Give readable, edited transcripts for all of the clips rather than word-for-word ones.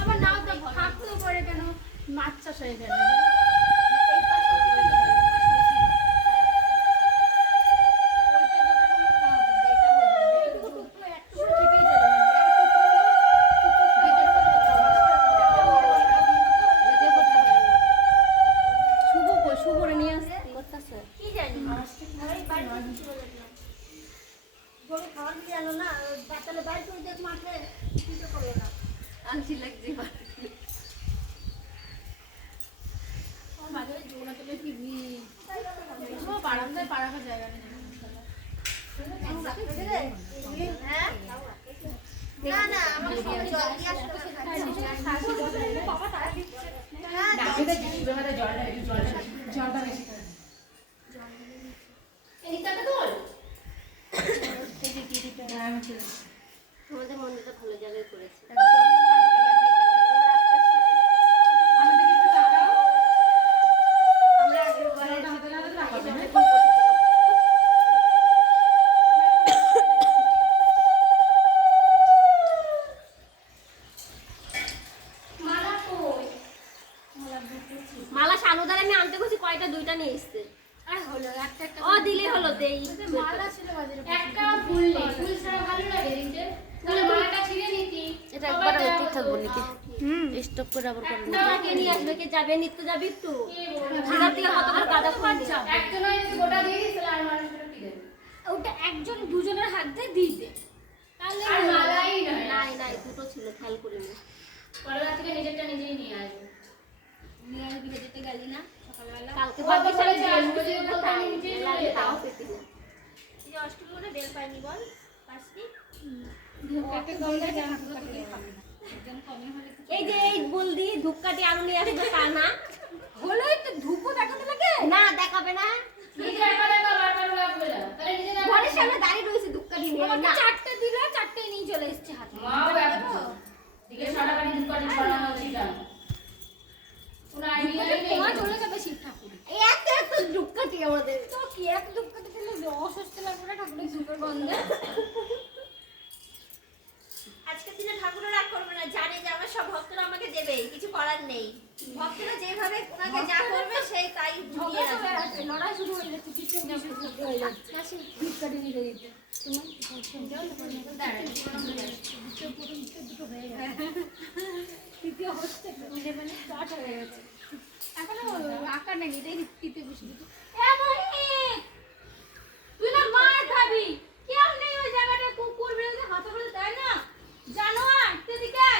আবার নাও তো থাকতেও পারে কেন, মাছ চাষ হয়ে গেল। বারান্দায় পা রাখার জায়গা নেই। তোমাদের মন্দিরটা ভালো জায়গায় করেছে। মালা সানুদার আমি আনতে গেছি, কয়টা দুইটা নিয়ে এসছে। হলো একটা একটা ও দিলে হলো, দেই মালা ছিল বাজারে, একটা ফুল নেই, ফুল ছাড়া ভালো লাগে দেখতে। তাহলে মালাটা ছিঁড়ে নিতি, এটা একবার হইতেই থাকবো নাকি? স্টপ করে আবার করব না। কে নিয়ে আসবে, কে যাবে? নিত্য যাবি একটু হাজার থেকে কত করে গাদা ফুল যাবে। একটা নয় যদি গোটা দিয়ে দিস তাহলে আর মানুষগুলো কি দেবে? ওটা একজন দুজনের হাত দিয়ে দিয়ে দে, তাহলে আর মালাই নয়। নাই নাই, দুটো ছিল, খেয়াল করিনি। পরের থেকে নিজেরটা নিজেই নিয়ে আসবে। নিয়ে আসবি, যেতে গেলি না সকালবেলা, কালকে ভাবি চলে যে যাবে, মুড়ি বলতে তাই নিজে লাগে, তাও পেতি না। এই যে অষ্টমীতে বেল পাইনি বল, পাসনি? একটা গঙ্গা জামা কাপড় খাবে না, একদম কমে হলে তো। এই যে এই বলদি ধূপকাঠি আরো নিয়ে আসবে, তা না হলোই তো, ধূপও দেখাতে লাগে না, দেখাবে না। নিজে একা দেখা বারবার লাগবে না, তাহলে নিজে দেখা। ঘরের সামনে দাঁড়িয়ে রয়েছে ধূপকাঠি নিয়ে আমাকে না। চারটে দিল, চারটেই নিয়ে চলে এসেছে হাতে। মা ব্যাপার দিকে সারা বাড়ি দুপাটি ছড়ানো হচ্ছে কেন? কোনো আইডিয়া নেই, তোমার চলে যাবে শিব ঠাকুর। এই এত এত ধূপকাঠি আমাদের। তো কি এক ধূপকাঠি দিলে অসুস্থ লাগবে না ঠাকুরের ধূপের গন্ধে? আজকের দিনে ঠাকুরও রাগ করবে না, জানে যে আমার সব ভক্তরা আমাকে দেবে, কিছু করার নেই। ভক্তরা যেভাবে ওনাকে যা করবে সেই তাই দিয়ে ঝগড়া রাখবে। হয়ে আছে, লড়াই শুরু হয়ে যাচ্ছে, কিছু কিছু শুরু হয়ে যাচ্ছে। ধূপকাঠি নিতে দিতে তৃতীয় হচ্ছে স্টার্ট হয়ে গেছে, এখনো আঁকা নেই, এটাই তৃতীয় বসে দিতে। তুই না মার খাবি, কেউ নেই ওই জায়গাটা, কুকুর বেরোতে হাতে করে দেয় না, জানোয়ার এদিকে।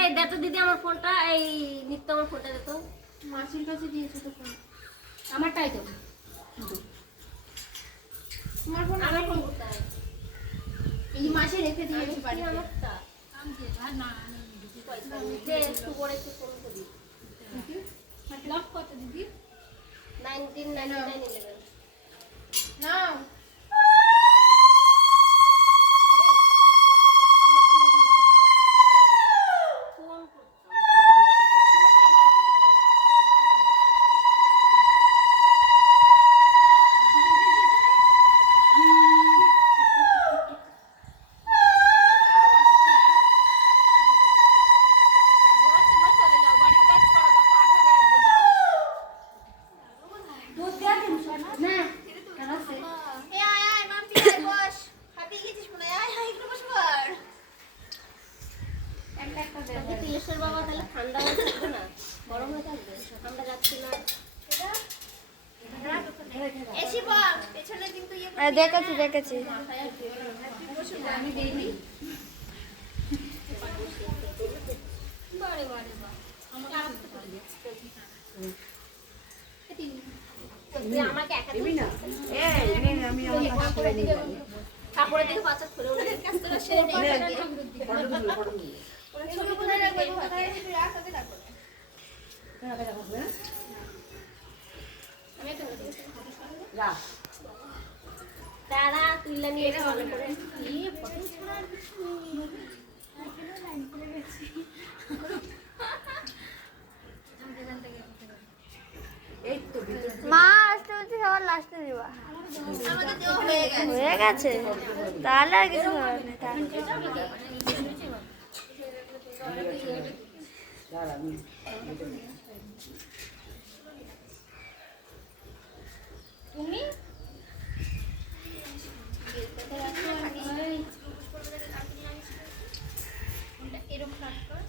এই দে তো দিদি আমার ফোনটা, এই নিত্য আমার ফোনটা দে তো। মাসির কাছে দিয়েছো তো ফোন, আমারটাই তো। তোমার ফোন আমার ফোন কোথায়? এই মাসে রেখে দিয়েছি কি বাড়িতে। আমারটা? না দে একটু করে একটু ফোন করি। লক কত দিদি? 199911 নাও। ফোন করতে এই আয় আয় মাম্পি আয় বস। হাঁপিয়ে গেছিস মনে হয়, আয় আয় এখানে বস পড়। তিলেশ্বর বাবা তাহলে ঠান্ডা হয়ে থাকবে না, গরম হয়ে থাকবে, ঠান্ডা যাচ্ছে না। এসি বল, পেছনে কিন্তু ইয়ে করে দেখেছি দেখেছি। আমি দেইনি। বারে বারে বা আমাকে আস্তে করে দে। তুই আমাকে একা দিবি না? আমি আমার কাছে করে নিয়ে যাই। কাপড়ের দিকে বাচ্চা খুলে উঠে কাজ তোরা সেরে নে। ফটো এগুলো কোথায় রাখবে, কোথায় রাখবি, রাখ, ওকে রাখো না। আমি একটা বলতে গেছি, রাখ। তারা তুইলা নিয়ে এসে ভালো করে। মা আসতে বলছি সবার লাস্টে দিবা। আমাদের দেওয়া হয়ে গেছে। হয়ে গেছে, তাহলে আর কিছু করার নেই। থাক। তুমি এরকম কাট কর।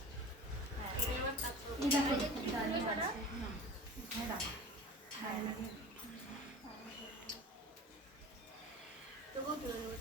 তবুও তুলে দেবো।